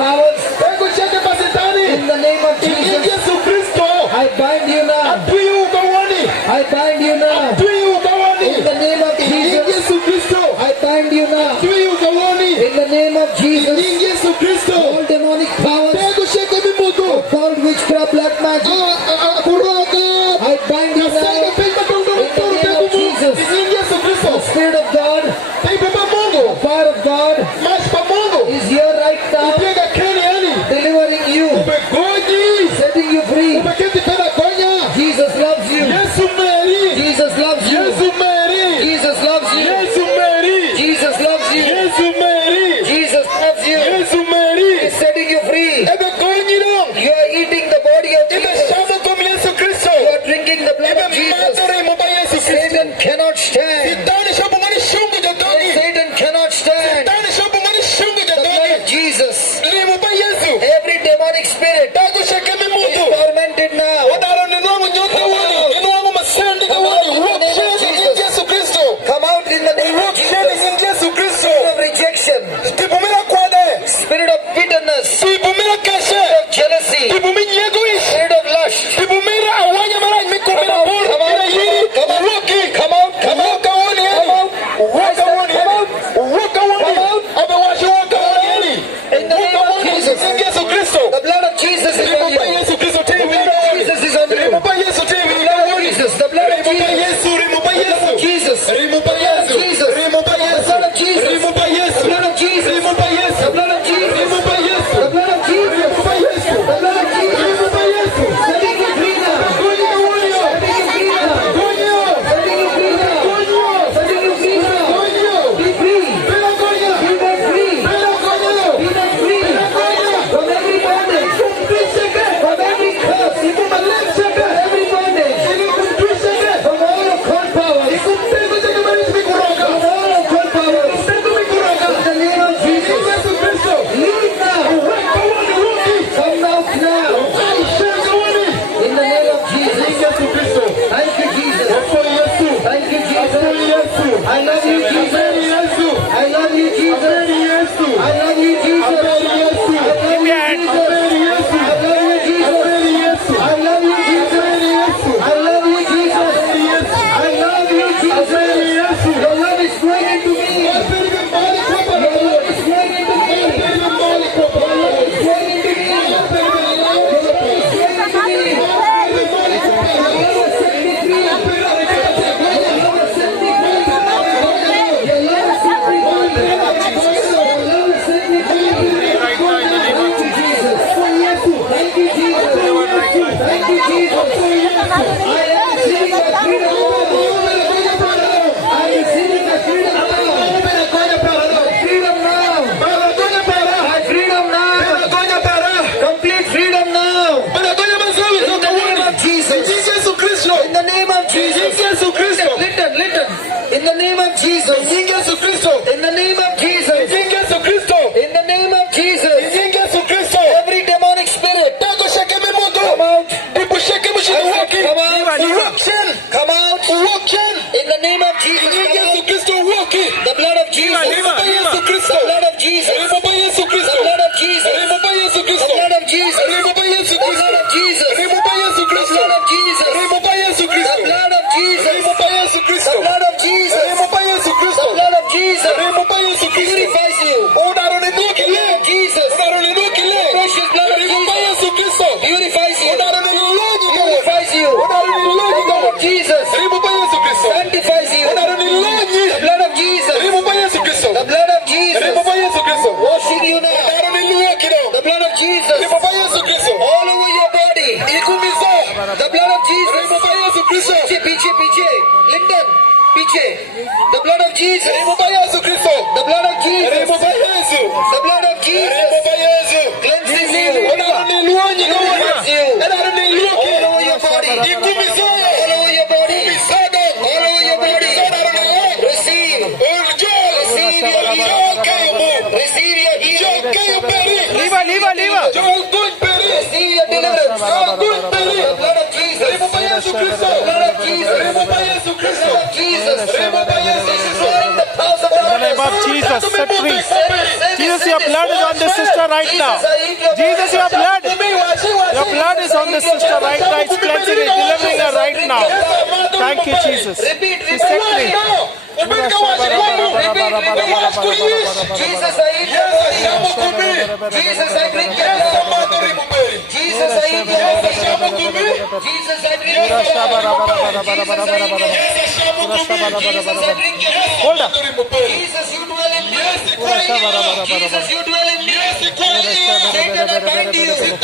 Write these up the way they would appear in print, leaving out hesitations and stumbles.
powers, Pega o cheque para Shetani. in the name of Em Jesus, Yesu Kristo. I bind you now. Adui ugawani. I bind you now. Adui ugawani. In the name of Em Jesus, Yesu Kristo. I bind you now. Adui ugawani. In the name of Jesus, Em Yesu Kristo. all demonic powers, Pega o cheque bimudo. called witchcraft, black magic, Kuroga. I bind you Nasema now. pega tongo In the name of Jesus, Em Yesu Kristo. the Spirit of God, Pega para Mungu. fire of God Mas para Mungu. is here right now, Pega Kenya ali. delivering you, Ubegonyi. setting you free. Ubeketi pela Gonya. Jesus loves you. Yesu Mary. Jesus loves you. Yesu Mary. Jesus loves you. Yesu Mary. Jesus loves you. Yesu Mary. Jesus loves you. Yesu Mary. He's setting you free. Ubegonyi dong. You are eating the body of Jesus. Imeshama como Yesu Kristo. You are drinking the blood of Jesus. Imematore mo ba Yesu Kristo. Satan cannot stand. Sitani siya bumani shungu jadoni. Satan cannot stand. Sitani siya bumani shungu The blood jadoni. of Jesus. Limo ba Yesu. Every demonic spirit Tago siya kami is mutu. tormented now. Wadaro ninwangu nyote wani. Ninwangu masandi ka wani. Rock shedding in Yesu Kristo. Come out in the name of Rock shedding Jesus. in Yesu Kristo. Spirit of rejection. Tipumira kwade. Spirit of bitterness. Tipumira kashe. Jealousy. Tipumira yegoish. Spirit of lust. Tipumira awanya mara mikumira bor. Come out. Mira yiri. Come out. Rocky. Come out. Come out. Waka wani Come yani. out. Waka wani Come yani. out. Waka wani. Come out. Abewashi waka wani yani. In the name of Jesus. In Yesu Kristo. The blood of Jesus is on Rimuba you. Yesu Kristo The TV. blood of Jesus is on you. Rimuba Yesu TV. Jesus, the blood of Rimuba Jesus. Yesu. Rimuba Yesu. Jesus. Rimuba Yesu. Jesus. Rimuba The Yesu. blood of Jesus. Rimuba Yesu. The blood of Jesus. Rimuba Yesu. The blood of Jesus. Rimuba Yesu. The blood of Jesus. Rimuba Yesu. The blood of Jesus. Rimuba Yesu. Setting you free now. Gonyo gonyo. Setting you free now. Gonyo. Setting you free now. Gonyo. Setting you free now. Gonyo. Be free. Bela gonyo. Be made free. Bela gonyo. Be made free. From every bondage. From every curse. From every bondage. From all occult powers. From all occult powers. In the name of Jesus. Leave now. Come out now. In the name of Jesus. Thank you, Jesus. Thank you, Jesus. I love you, Jesus. I love you, Jesus. I love you, Jesus. I love you, Jesus. I love you, Jesus. I love you, Jesus. I love you, Jesus. I love you, Jesus. Your love is flowing into me. Your love is flowing into me. Your love is flowing into me. Your love is flowing into me. Your love set me free. Your love set me free. Your love set me free. Your love set me free. Thank you, Jesus. Thank you, Jesus. Thank you, Jesus. I am receiving the freedom now. I am receiving the freedom now. Freedom now. My freedom now. Complete freedom now. In the name of Jesus. In the name of Jesus. Listen. In the name of Jesus. In the name of Jesus. In the name of Jesus. Every demonic spirit. Come out. Come out. Come out. In the name of Jesus. The blood of Jesus. The blood of Jesus. The blood of Jesus. The blood of Jesus. The blood of Jesus. The blood of Jesus. The blood of Jesus. The blood of Jesus. The blood of Jesus. The blood of Jesus purifies you. The blood of Jesus. Precious blood of Jesus purifies you. Purifies you. The blood of Jesus sanctifies you. The blood of Jesus. The blood of Jesus washing you now. The blood of Jesus all over your body. The blood of Jesus. Piche. Linden. Piche. The blood of Jesus. The blood of Jesus. The blood of Jesus cleanses you. Purifies you. All over your body. All over your body. All over your body. Receive. Receive your healing. Receive your healing. Receive your deliverance. The blood of Jesus. The blood of Jesus. The blood of Jesus. This is destroying the powers of darkness. Jesus, set free. Jesus, your blood is on this sister right now. Jesus, your blood is on this sister right now. It's cleansing it, delivering her right now. Thank you, Jesus. She's set free. Jesus, I eat your body. Jesus, I drink your blood. Jesus, I eat your body. Jesus, I drink your blood. Hold up. Jesus, you dwell in me. Jesus, you dwell in me. Satan, I bind you. Satan,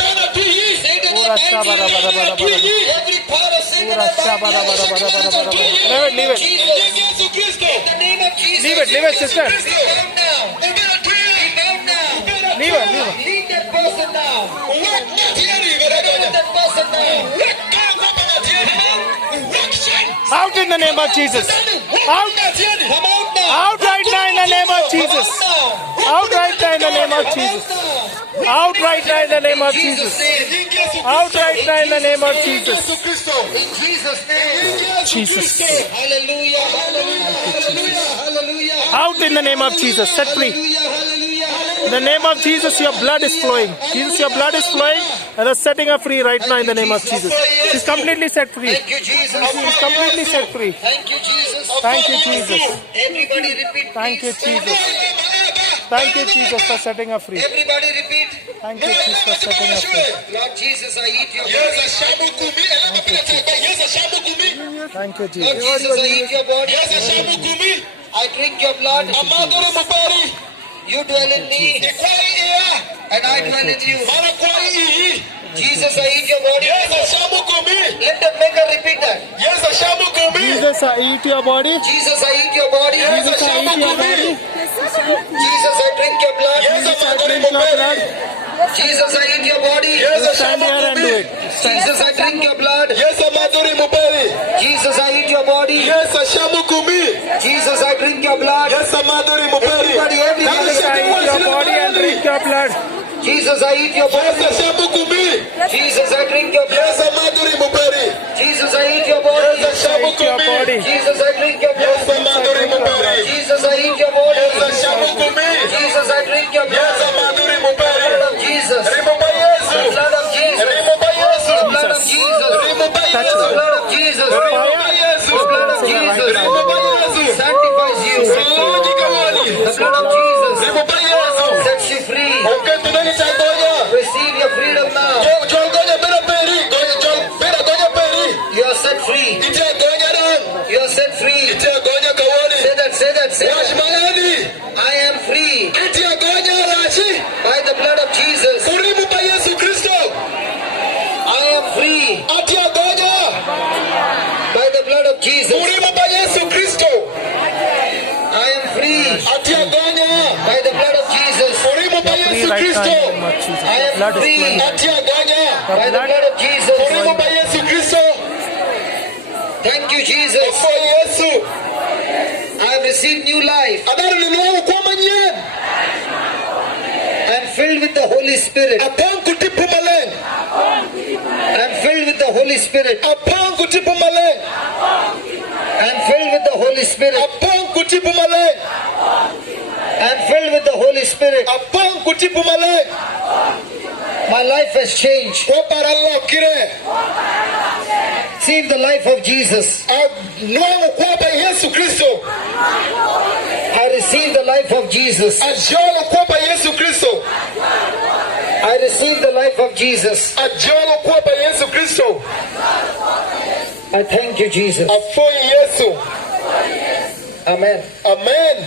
I bind you. Every part of Satan, I bind you. Leave it. In the name of Jesus. Leave it, sister. Be bound now. Be bound now. Leave it. Leave that person now. Leave that person now. Out in the name of Jesus. Out. Come out now. Out right now in the name of Jesus. Out right now in the name of Jesus. Out right now in the name of Jesus. Out right now in the name of Jesus. In Jesus' name. Jesus. Hallelujah. Hallelujah. Hallelujah. Hallelujah. Out in the name of Jesus. Set free. Hallelujah. Hallelujah. In the name of Jesus, your blood is flowing. Jesus, your blood is flowing and is setting her free right now in the name of Jesus. She's completely set free. Thank you, Jesus. She's completely set free. Thank you, Jesus. Thank you, Jesus. Everybody repeat. Thank you, please. Jesus. Thank you, Jesus, for setting her free. Everybody repeat. Thank you, Jesus, for setting her free. Lord Jesus, I eat your body. Thank you, Lord Jesus. Jesus, I eat your body. I drink your blood. You dwell in me, and I dwell in you. Jesus, I eat your body. Let the maker repeat that. Jesus, I eat your body. Jesus, I eat your body. Jesus, I eat your body. Jesus, I drink your blood. Jesus, I drink your blood. Jesus, I eat your body. Stand here and do it. Jesus, I drink your blood. Jesus, I eat your body. Jesus, I drink your blood. Everybody, everybody. Jesus, I eat your body and drink your blood. Jesus, I eat your body. Jesus, I drink your blood. Jesus, I eat your body. Eat your body. Jesus, I drink your blood. Jesus, I eat your body. Jesus, I drink your blood. Blood of Jesus. Blood of Jesus. Blood of Jesus. Touch The it. blood of Jesus. Fire. The blood of Jesus sanctifies you. The blood of Jesus sets you free. Receive your freedom now. You are set free. You are set free. Say that. I am free by the blood of Jesus. I am free by the blood of Jesus. I am free by the blood of Jesus. Free right now in the name of Jesus. I am Blood is free flowing. by the blood of Jesus. Thank you, Jesus. I have received new life. I am filled with the Holy Spirit. I am filled with the Holy Spirit. I am filled with the Holy Spirit. I am filled with the Holy Spirit. My life has changed. Receive the life of Jesus. I receive the life of Jesus. I receive the life of Jesus. I thank you, Jesus. Amen. Amen.